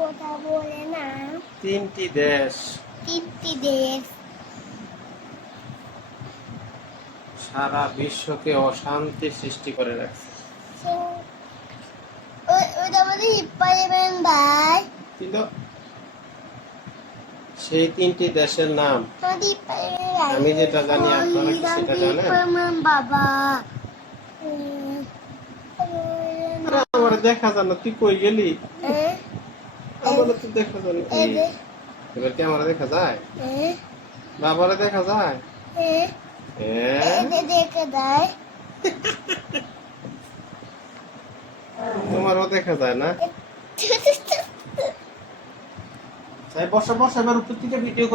কথা বলে না। তিনটি দেশ তিনটি দেশ সারা বিশ্বকে অশান্তি সৃষ্টি করে রাখছে। ওইটা আমাদের পাইবেন ভাই। কিন্তু সেই তিনটি দেশের নাম আমি যেটা জানি আপনারা কি সেটা জানেন? বাবা আরে আমার দেখা যায় না, তুই কই গেলি? আমার তো দেখা যায় না। এবার কি আমার দেখা যায়? বাবারে দেখা যায়? দেখে দেয়। তোমারও দেখা যায় না? বসে বসে এবার উপর থেকে ভিডিও